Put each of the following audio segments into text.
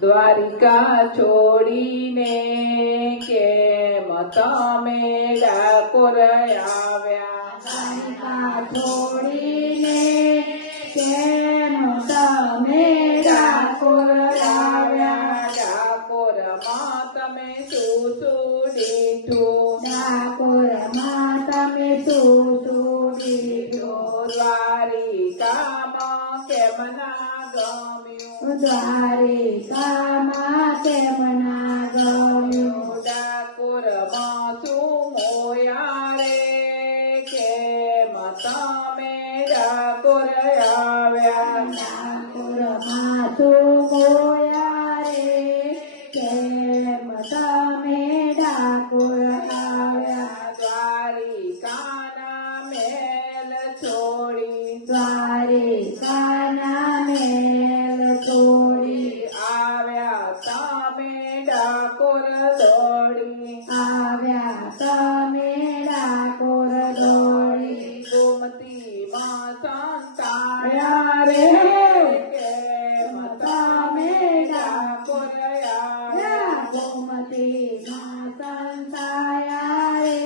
દ્વારિકા છોડીને કેમ તમે ડાકોર આવ્યા? દ્વારિકા છોડીને કેમ તમે ડાકોર આવ્યા? ડાકોરમાં તમે શું લીધું? ડાકોરમાં તમે શું લીધું? દ્વારિકામાં કેમ ના ગમ્યું? દ્વારિકામાં કેમ ના ગમ્યું? ડાકોરમાં શું મોયા રે કેમ તમે ડાકોર આવ્યા? ડાકોરમાં શું મોયા રે કેમ તમે ડાકોર આવ્યા? દ્વારિકાના મેલ છોડી દ્વારિકાના મેલ છોડી આવ્યા તમે ડાકોર દોડી. આવ્યા તમે ડાકોર દોડી. ગોમતીમાં સંતાયા રે કેમ તમે ડાકોર આવ્યા? ગોમતીમાં સંતાયા રે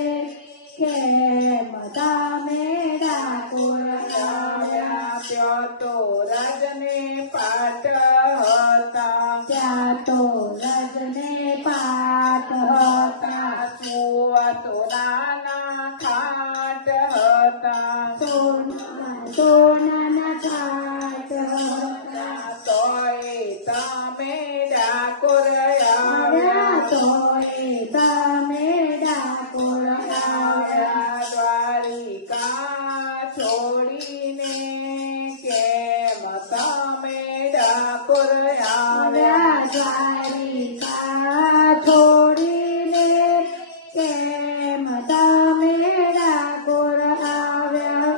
કેમ તમે ડાકોર આવ્યા? ત્યાં તો રાજને પાટ હતા, ત્યાં તો રજને પાટ હતા, સુવા તો નાના ખાટ હતા, સોનાના ખાટ હતા. તોય તમે ડાકોર આવ્યા. તોય તમે ડાકોર આવ્યા. દ્વારિકા છોડીને કેમ તમે ડાકોર આવ્યા? દ્વારિકા છોડીને કેમ તમે ડાકોર આવ્યા?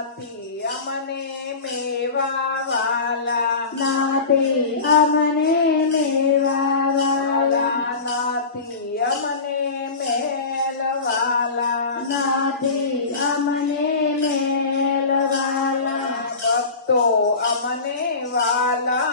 નથી અમને મેવા વાલા, નાથી અમને મેવા વાલા, નથી અમને મેલવાલા, નાથી અમને મેલ વાલા, ભક્તો અમને વાલા